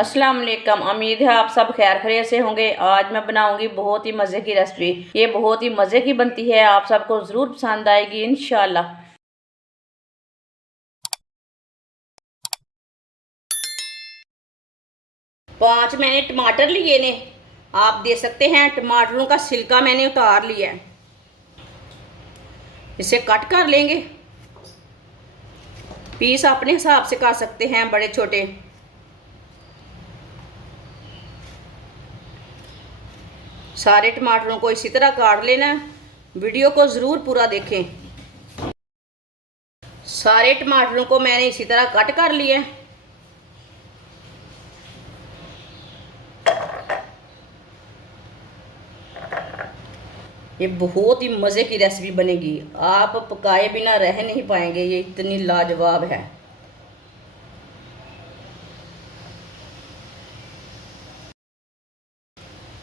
अस्सलाम वालेकुम। उम्मीद है आप सब खैर खैरियत से होंगे। आज मैं बनाऊंगी बहुत ही मज़े की रेसिपी। ये बहुत ही मज़े की बनती है, आप सबको ज़रूर पसंद आएगी इंशाल्लाह। 5 मैंने टमाटर लिए ने, आप दे सकते हैं। टमाटरों का छिलका मैंने उतार लिया है, इसे कट कर लेंगे। पीस अपने हिसाब से कर सकते हैं, बड़े छोटे। सारे टमाटरों को इसी तरह काट लेना। वीडियो को ज़रूर पूरा देखें। सारे टमाटरों को मैंने इसी तरह कट कर लिया। ये बहुत ही मज़े की रेसिपी बनेगी, आप पकाए बिना रह नहीं पाएंगे, ये इतनी लाजवाब है।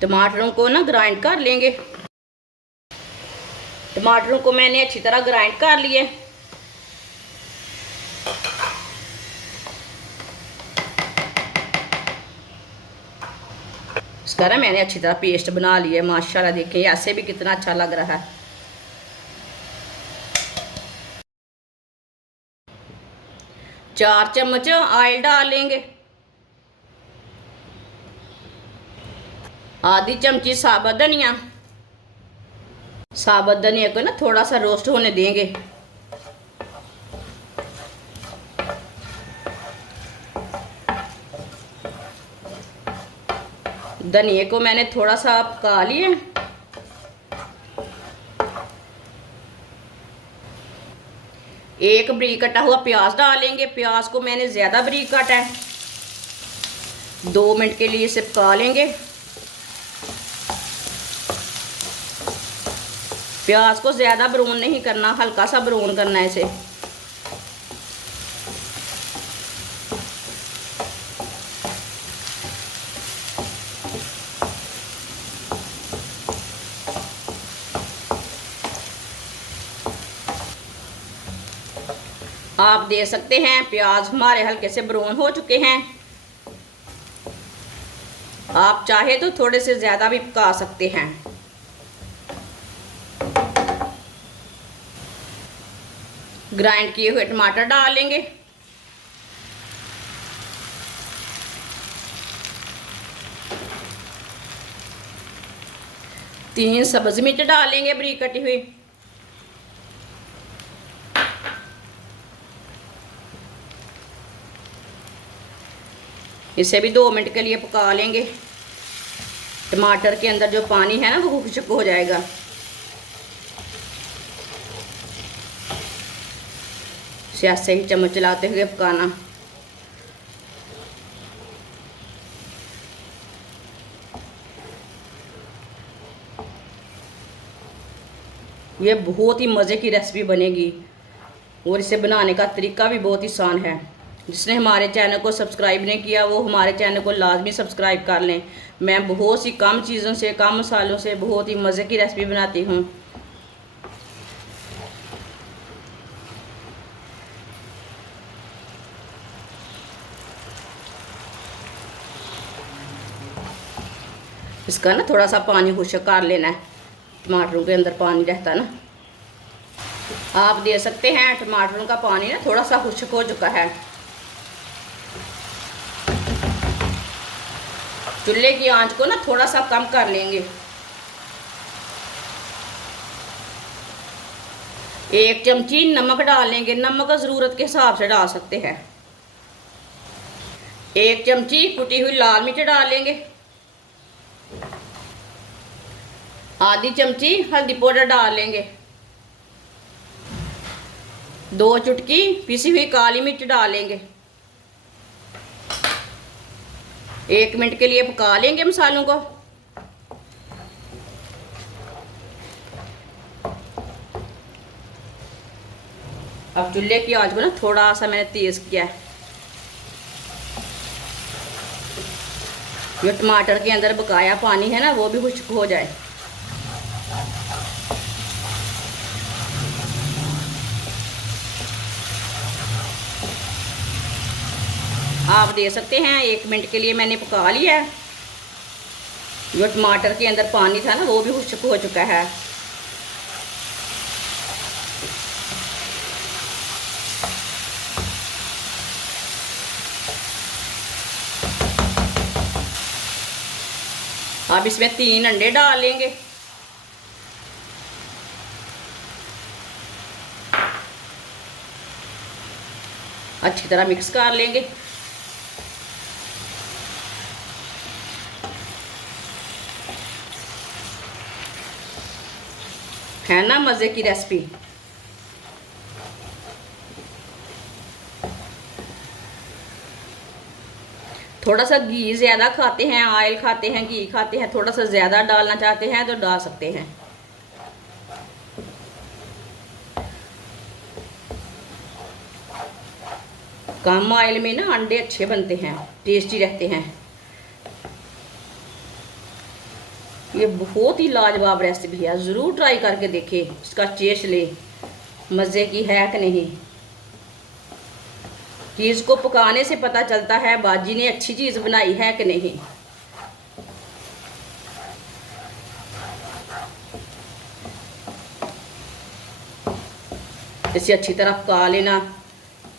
टमाटरों को ना ग्राइंड कर लेंगे। टमाटरों को मैंने अच्छी तरह ग्राइंड कर लिए। इसका ना मैंने अच्छी तरह पेस्ट बना लिया है। माशाल्लाह देखिए ऐसे भी कितना अच्छा लग रहा है। चार चम्मच ऑयल डाल लेंगे। आधी चमची साबुत धनिया। साबुत धनिया को ना थोड़ा सा रोस्ट होने देंगे। धनिया को मैंने थोड़ा सा पका लिया। एक बरीक कटा हुआ प्याज डालेंगे। प्याज को मैंने ज़्यादा बरीक काटा है। 2 मिनट के लिए इसे पका लेंगे। प्याज को ज़्यादा ब्राउन नहीं करना, हल्का सा ब्राउन करना है इसे। आप दे सकते हैं प्याज हमारे हल्के से ब्राउन हो चुके हैं। आप चाहे तो थोड़े से ज़्यादा भी पका सकते हैं। ग्राइंड किए हुए टमाटर डालेंगे। तीन सब्ज़ मिर्च डालेंगे बरीक कटी हुई। इसे भी 2 मिनट के लिए पका लेंगे। टमाटर के अंदर जो पानी है ना वो खुश्क हो जाएगा। इसे ऐसे ही चम्मच चलाते हुए पकाना। ये बहुत ही मज़े की रेसिपी बनेगी और इसे बनाने का तरीका भी बहुत ही आसान है। जिसने हमारे चैनल को सब्सक्राइब नहीं किया वो हमारे चैनल को लाजमी सब्सक्राइब कर लें। मैं बहुत सी कम चीज़ों से, कम मसालों से बहुत ही मज़े की रेसिपी बनाती हूँ। इसका ना थोड़ा सा पानी खुश्क कर लेना है। टमाटरों के अंदर पानी रहता है ना, आप दे सकते हैं। टमाटरों का पानी ना थोड़ा सा खुश्क हो चुका है। चूल्हे की आंच को ना थोड़ा सा कम कर लेंगे। 1 चमची नमक डालेंगे। नमक ज़रूरत के हिसाब से डाल सकते हैं। 1 चमची कुटी हुई लाल मिर्च डालेंगे। आधी चमची हल्दी पाउडर डाल लेंगे। 2 चुटकी पिसी हुई काली मिर्च डालेंगे। 1 मिनट के लिए पका लेंगे मसालों को। अब चूल्हे की आंच को ना थोड़ा सा मैंने तेज़ किया है। जो टमाटर के अंदर बकाया पानी है ना वो भी खुश्क हो जाए। आप दे सकते हैं। 1 मिनट के लिए मैंने पका लिया है। जो टमाटर के अंदर पानी था ना वो भी खुश्क हो चुका है। अब इसमें 3 अंडे डाल लेंगे। अच्छी तरह मिक्स कर लेंगे। है ना मज़े की रेसिपी। थोड़ा सा घी ज़्यादा खाते हैं, ऑयल खाते हैं, घी खाते हैं, थोड़ा सा ज़्यादा डालना चाहते हैं तो डाल सकते हैं। कम ऑयल में ना अंडे अच्छे बनते हैं, टेस्टी रहते हैं। ये बहुत ही लाजवाब रेसिपी है, ज़रूर ट्राई करके देखें, इसका टेस्ट ले मज़े की है कि नहीं। चीज़ को पकाने से पता चलता है बाजी ने अच्छी चीज़ बनाई है कि नहीं। इसे अच्छी तरह पका लेना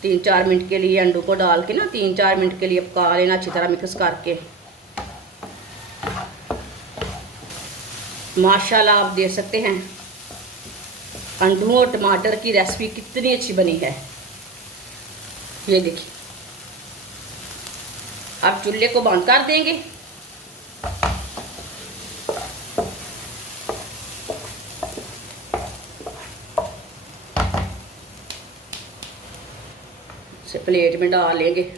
3-4 मिनट के लिए। अंडों को डाल के ना 3-4 मिनट के लिए पका लेना अच्छी तरह मिक्स करके। माशाल्लाह आप देख सकते हैं अंडों और टमाटर की रेसिपी कितनी अच्छी बनी है। ये देखिए। अब चूल्हे को बंद कर देंगे। इसे प्लेट में डाल लेंगे।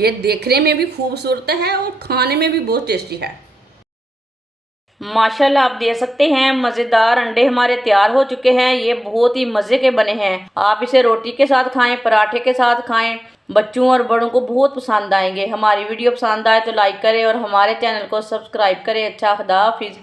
ये देखने में भी खूबसूरत है और खाने में भी बहुत टेस्टी है। माशाल्लाह आप देख सकते हैं मज़ेदार अंडे हमारे तैयार हो चुके हैं। ये बहुत ही मज़े के बने हैं। आप इसे रोटी के साथ खाएं, पराठे के साथ खाएं, बच्चों और बड़ों को बहुत पसंद आएंगे। हमारी वीडियो पसंद आए तो लाइक करें और हमारे चैनल को सब्सक्राइब करें। अच्छा, खुदा हाफिज़।